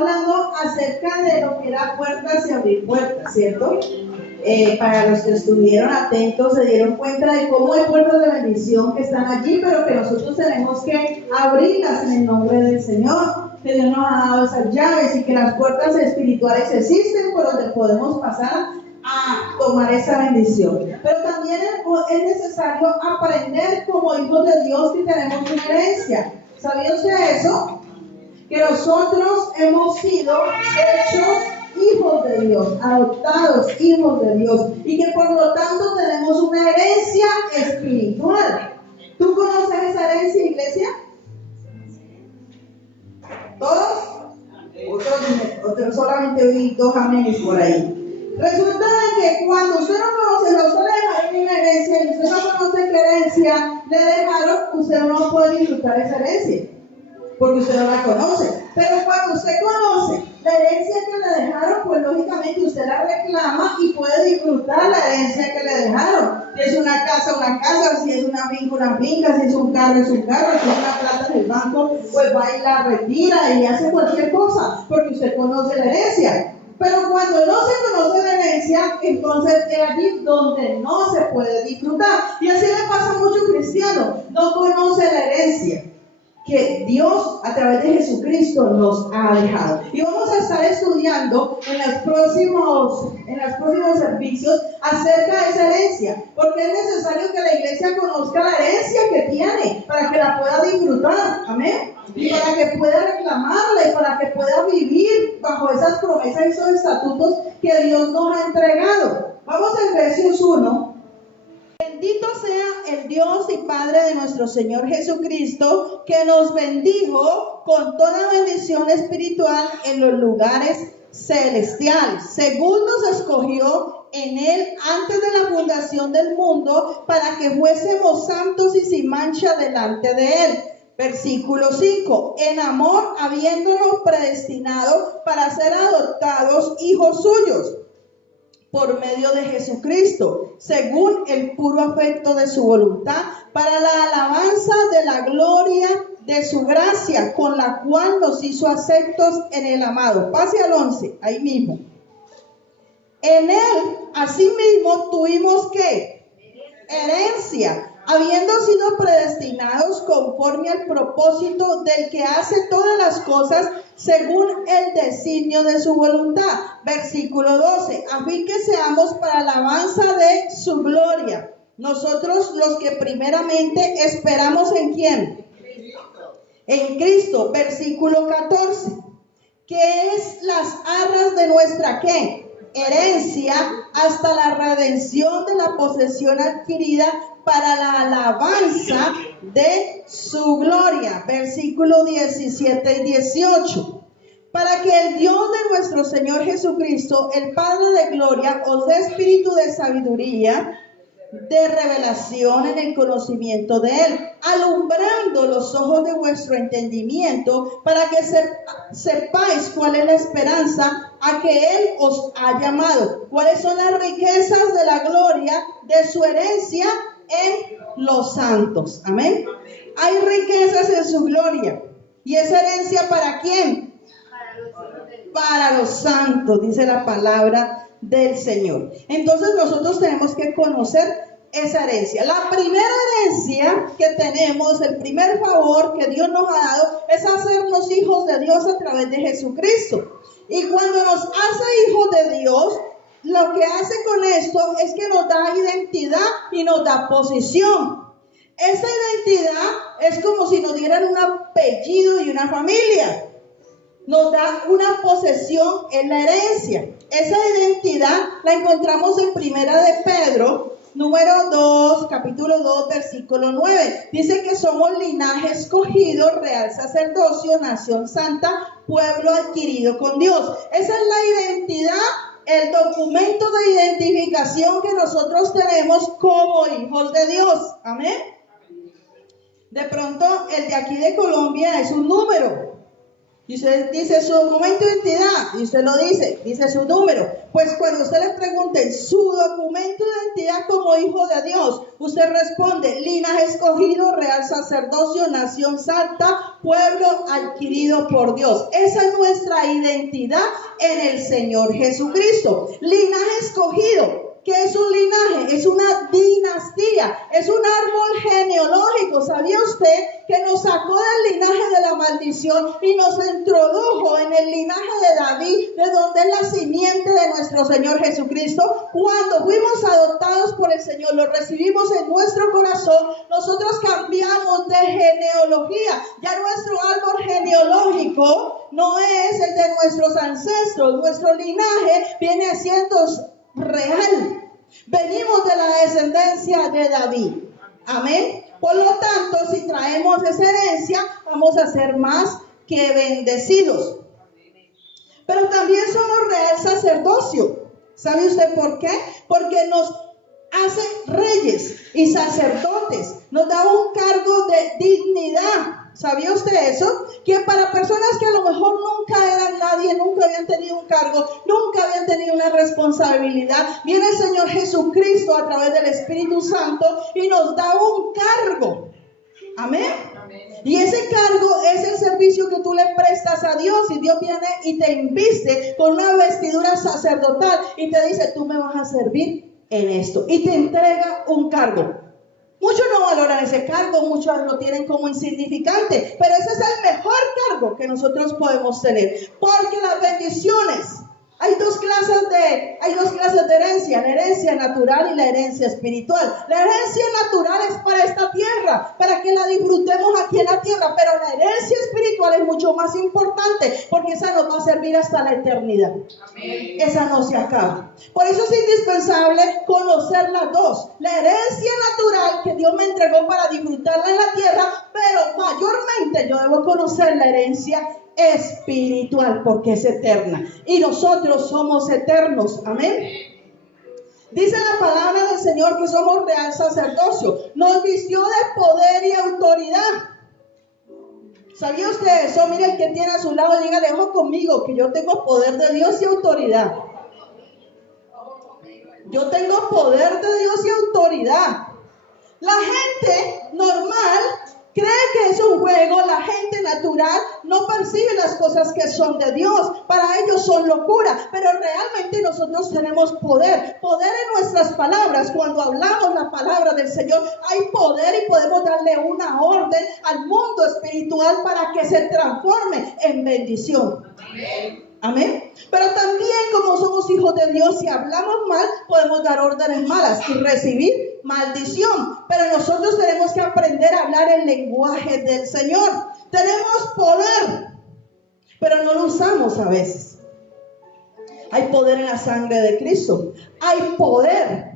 hablando acerca de lo que era puertas y abrir puertas, ¿cierto? Para los que estuvieron atentos se dieron cuenta de cómo hay puertas de bendición que están allí, pero que nosotros tenemos que abrirlas en el nombre del Señor, que Dios nos ha dado esas llaves y que las puertas espirituales existen por donde podemos pasar a tomar esa bendición. Pero también es necesario aprender como hijos de Dios que tenemos una herencia. ¿Sabía usted eso? Que nosotros hemos sido hechos hijos de Dios, adoptados hijos de Dios, y que por lo tanto tenemos una herencia espiritual. ¿Tú conoces esa herencia, iglesia? ¿Todos? Otros solamente oí 2 amenes por ahí. Resulta que cuando usted no conoce, a usted le dejaron una herencia y usted no conoce qué herencia le dejaron, usted no puede disfrutar esa herencia, porque usted no la conoce. Pero cuando usted conoce la herencia que le dejaron, pues lógicamente usted la reclama y puede disfrutar la herencia que le dejaron. Si es una casa, si es una finca, si es un carro, si es una plata en el banco, pues va y la retira y hace cualquier cosa, porque usted conoce la herencia. Pero cuando no se conoce la herencia, entonces es allí donde no se puede disfrutar. Y así le pasa a muchos cristianos, no conoce la herencia que Dios a través de Jesucristo nos ha dejado. Y vamos a estar estudiando en los próximos servicios acerca de esa herencia, porque es necesario que la iglesia conozca la herencia que tiene para que la pueda disfrutar, amén, y para que pueda reclamarla y para que pueda vivir bajo esas promesas y esos estatutos que Dios nos ha entregado. Vamos a Efesios 1. Bendito sea el Dios y Padre de nuestro Señor Jesucristo, que nos bendijo con toda bendición espiritual en los lugares celestiales, según nos escogió en Él antes de la fundación del mundo, para que fuésemos santos y sin mancha delante de Él. Versículo 5. En amor, habiéndonos predestinado para ser adoptados hijos suyos, por medio de Jesucristo, según el puro afecto de su voluntad, para la alabanza de la gloria de su gracia, con la cual nos hizo aceptos en el amado. Pase al 11, ahí mismo. En él, asimismo, tuvimos ¿qué? Herencia, habiendo sido predestinados conforme al propósito del que hace todas las cosas según el designio de su voluntad. Versículo 12, a fin que seamos para alabanza de su gloria. Nosotros los que primeramente esperamos ¿en quién? En Cristo. Versículo 14, que es las arras de nuestra ¿qué? Herencia, hasta la redención de la posesión adquirida para la alabanza de su gloria. Versículo 17 y 18. Para que el Dios de nuestro Señor Jesucristo, el Padre de gloria, os dé espíritu de sabiduría, de revelación en el conocimiento de Él, alumbrando los ojos de vuestro entendimiento, para que sepáis cuál es la esperanza a que Él os ha llamado, cuáles son las riquezas de la gloria de su herencia en los santos. Amén. Hay riquezas en su gloria. ¿Y esa herencia para quién? Para los santos, dice la palabra del Señor. Entonces nosotros tenemos que conocer esa herencia. La primera herencia que tenemos, el primer favor que Dios nos ha dado, es hacernos hijos de Dios a través de Jesucristo. Y cuando nos hace hijos de Dios, lo que hace con esto es que nos da identidad y nos da posición. Esa identidad es como si nos dieran un apellido y una familia. Nos da una posesión en la herencia. Esa identidad la encontramos en Primera de Pedro, número 2, capítulo 2, versículo 9. Dice que somos linaje escogido, real sacerdocio, nación santa, pueblo adquirido con Dios. Esa es la identidad, el documento de identificación que nosotros tenemos como hijos de Dios. Amén. De pronto, el de aquí de Colombia es un número. Y usted dice su documento de identidad, y usted lo dice su número. Pues cuando usted le pregunte su documento de identidad como hijo de Dios, usted responde: linaje escogido, real sacerdocio, nación santa, pueblo adquirido por Dios. Esa es nuestra identidad en el Señor Jesucristo. Linaje escogido. ¿Qué es un linaje? Es una dinastía, es un árbol genealógico. ¿Sabía usted que nos sacó del linaje de la maldición y nos introdujo en el linaje de David, de donde es la simiente de nuestro Señor Jesucristo? Cuando fuimos adoptados por el Señor, lo recibimos en nuestro corazón, nosotros cambiamos de genealogía. Ya nuestro árbol genealógico no es el de nuestros ancestros, nuestro linaje viene siendo real. Venimos de la descendencia de David. Amén. Por lo tanto, si traemos esa herencia, vamos a ser más que bendecidos. Pero también somos real sacerdocio. ¿Sabe usted por qué? Porque nos hace reyes y sacerdotes. Nos da un cargo de dignidad. ¿Sabía usted eso? Que para personas que a lo mejor nunca eran nadie, nunca habían tenido un cargo, nunca habían tenido una responsabilidad, viene el Señor Jesucristo a través del Espíritu Santo y nos da un cargo. Amén. Y ese cargo es el servicio que tú le prestas a Dios, y Dios viene y te inviste con una vestidura sacerdotal y te dice: tú me vas a servir en esto, y te entrega un cargo. Muchos no valoran ese cargo, muchos lo tienen como insignificante, pero ese es el mejor cargo que nosotros podemos tener, porque las bendiciones, hay dos clases de herencia: la herencia natural y la herencia espiritual. La herencia natural es para esta tierra, para que la disfrutemos aquí en la tierra, pero la herencia espiritual es mucho más importante, porque esa nos va a servir hasta la eternidad. Amén. Esa no se acaba. Por eso es indispensable conocer las dos: la herencia natural que Dios me entregó para disfrutarla en la tierra, pero mayormente yo debo conocer la herencia espiritual, porque es eterna y nosotros somos eternos. Amén. Dice la palabra del Señor que somos real sacerdocio. Nos vistió de poder y autoridad. ¿Sabía usted eso? Mire, el que tiene a su lado, dígale: ojo conmigo, que yo tengo poder de Dios y autoridad. Yo tengo poder de Dios y autoridad. La gente normal cree que es un juego. La gente natural no percibe las cosas que son de Dios. Para ellos son locura. Pero realmente nosotros tenemos poder. Poder en nuestras palabras. Cuando hablamos la palabra del Señor, hay poder, y podemos darle una orden al mundo espiritual para que se transforme en bendición. Amén. Amén. Pero también, como somos hijos de Dios, si hablamos mal, podemos dar órdenes malas y recibir maldición. Pero nosotros tenemos que aprender a hablar el lenguaje del Señor. Tenemos poder, pero no lo usamos a veces. Hay poder en la sangre de Cristo. Hay poder.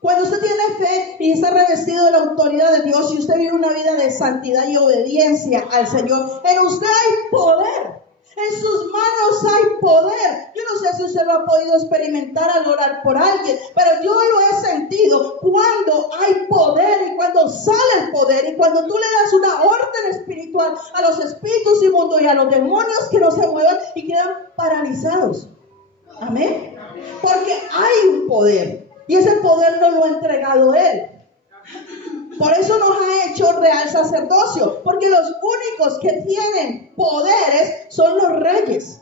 Cuando usted tiene fe y está revestido de la autoridad de Dios, y usted vive una vida de santidad y obediencia al Señor, en usted hay poder. En sus manos hay poder. Yo no sé si usted lo ha podido experimentar al orar por alguien, pero yo lo he sentido cuando hay poder, y cuando sale el poder, y cuando tú le das una orden espiritual a los espíritus inmundos y a los demonios que no se muevan y quedan paralizados. Amén. Porque hay un poder, y ese poder nos lo ha entregado Él. Por eso nos ha hecho real sacerdocio, porque los únicos que tienen poderes son los reyes,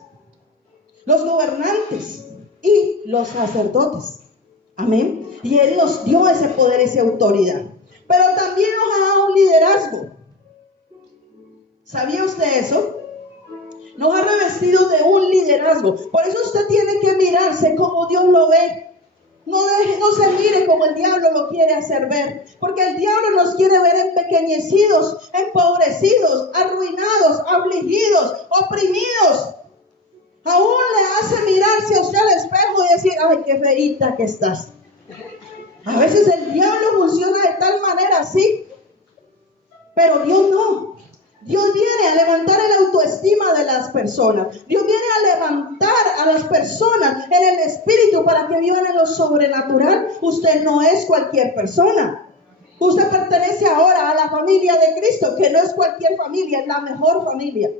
los gobernantes y los sacerdotes. Amén. Y Él nos dio ese poder, esa autoridad. Pero también nos ha dado un liderazgo. ¿Sabía usted eso? Nos ha revestido de un liderazgo. Por eso usted tiene que mirarse como Dios lo ve. No se mire como el diablo lo quiere hacer ver, porque el diablo nos quiere ver empequeñecidos, empobrecidos, arruinados, afligidos, oprimidos. Aún le hace mirarse a usted al espejo y decir: ay, qué feíta que estás. A veces el diablo funciona de tal manera así, pero Dios no. Dios viene a levantar el autoestima de las personas. Dios viene a levantar a las personas en el espíritu para que vivan en lo sobrenatural. Usted no es cualquier persona. Usted pertenece ahora a la familia de Cristo, que no es cualquier familia, es la mejor familia.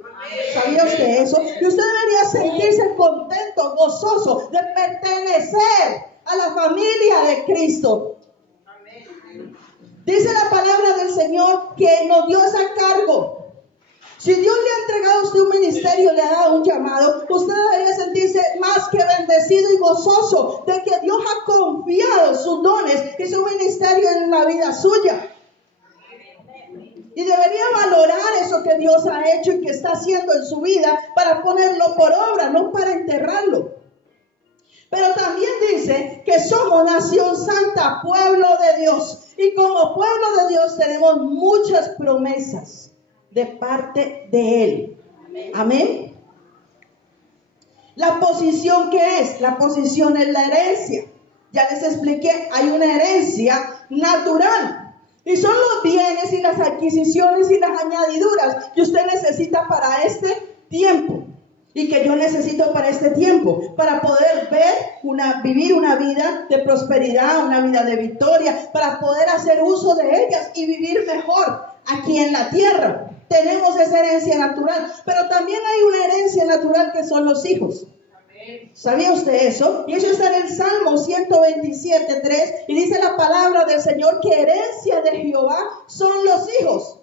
¿Sabía usted eso? Y usted debería sentirse contento, gozoso de pertenecer a la familia de Cristo. Dice la palabra del Señor que nos dio ese cargo. Si Dios le ha entregado a usted un ministerio, le ha dado un llamado, usted debería sentirse más que bendecido y gozoso de que Dios ha confiado sus dones y su ministerio en la vida suya. Y debería valorar eso que Dios ha hecho y que está haciendo en su vida para ponerlo por obra, no para enterrarlo. Pero también dice que somos nación santa, pueblo de Dios. Y como pueblo de Dios tenemos muchas promesas de parte de Él. Amén. La posición, ¿qué es? La posición es la herencia. Ya les expliqué, hay una herencia natural. Y son los bienes y las adquisiciones y las añadiduras que usted necesita para este tiempo. Y que yo necesito para este tiempo, para poder vivir una vida de prosperidad, una vida de victoria, para poder hacer uso de ellas y vivir mejor aquí en la tierra. Tenemos esa herencia natural, pero también hay una herencia natural que son los hijos. ¿Sabía usted eso? Y eso está en el Salmo 127:3 y dice la palabra del Señor que herencia de Jehová son los hijos.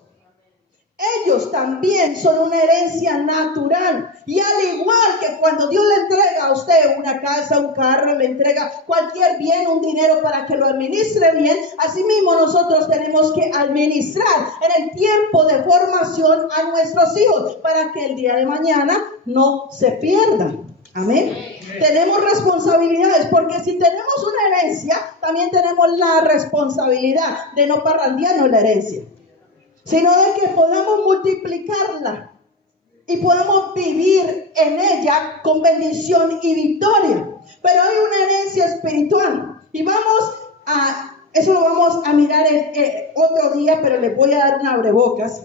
Ellos también son una herencia natural. Y al igual que cuando Dios le entrega a usted una casa, un carro, le entrega cualquier bien, un dinero para que lo administre bien, así mismo nosotros tenemos que administrar en el tiempo de formación a nuestros hijos para que el día de mañana no se pierdan. Amén. Tenemos responsabilidades, porque si tenemos una herencia, también tenemos la responsabilidad de no parrandearnos la herencia, sino de que podamos multiplicarla y podamos vivir en ella con bendición y victoria. Pero hay una herencia espiritual y eso lo vamos a mirar otro día, pero les voy a dar un abrebocas.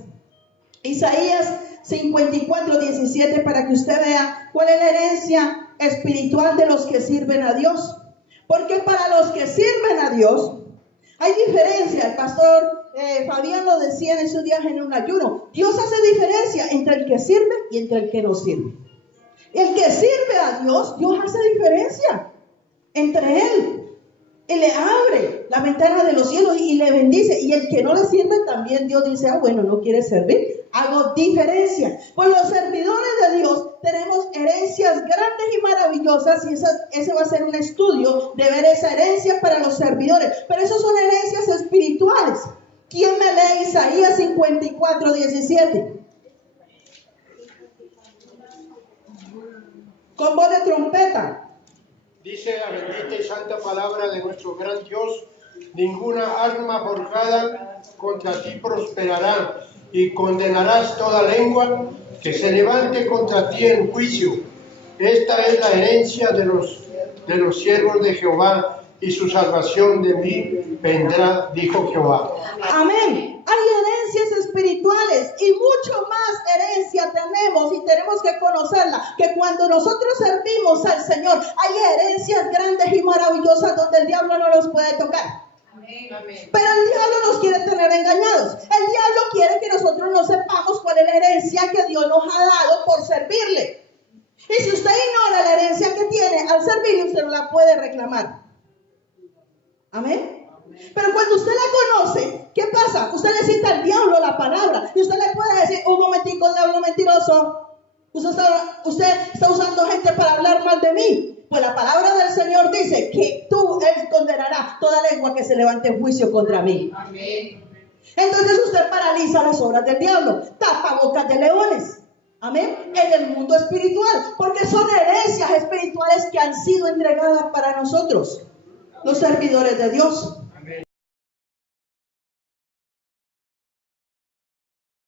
Isaías 54:17 para que usted vea cuál es la herencia espiritual de los que sirven a Dios. Porque para los que sirven a Dios hay diferencia. El pastor Fabián lo decía en esos días en un ayuno. Dios hace diferencia entre el que sirve y entre el que no sirve. El que sirve a Dios, Dios hace diferencia entre él. Él le abre la ventana de los cielos y le bendice. Y el que no le sirve también Dios dice, bueno, no quiere servir. Hago diferencia. Pues los servidores de Dios tenemos herencias grandes y maravillosas. Y ese va a ser un estudio de ver esa herencia para los servidores. Pero esas son herencias espirituales. ¿Quién me lee Isaías 54:17? Con voz de trompeta. Dice la bendita y santa palabra de nuestro gran Dios: ninguna arma forjada contra ti prosperará, y condenarás toda lengua que se levante contra ti en juicio. Esta es la herencia de los siervos de Jehová, y su salvación de mí vendrá, dijo Jehová. Amén. Hay herencias espirituales y mucho más herencia tenemos y tenemos que conocerla, que cuando nosotros servimos al Señor hay herencias grandes y maravillosas donde el diablo no los puede tocar. Amén. Pero el diablo nos quiere tener engañados. El diablo quiere que nosotros no sepamos cuál es la herencia que Dios nos ha dado por servirle. Y si usted ignora la herencia que tiene al servirle, usted no la puede reclamar. Amén. Pero cuando usted la conoce, ¿qué pasa? Usted le cita al diablo la palabra y usted le puede decir, un momentico, diablo mentiroso, usted está usando gente para hablar mal de mí. Pues la palabra del Señor dice que él condenará toda lengua que se levante en juicio contra mí. Amén. Entonces usted paraliza las obras del diablo, tapa bocas de leones. Amén. En el mundo espiritual, porque son herencias espirituales que han sido entregadas para nosotros, los servidores de Dios.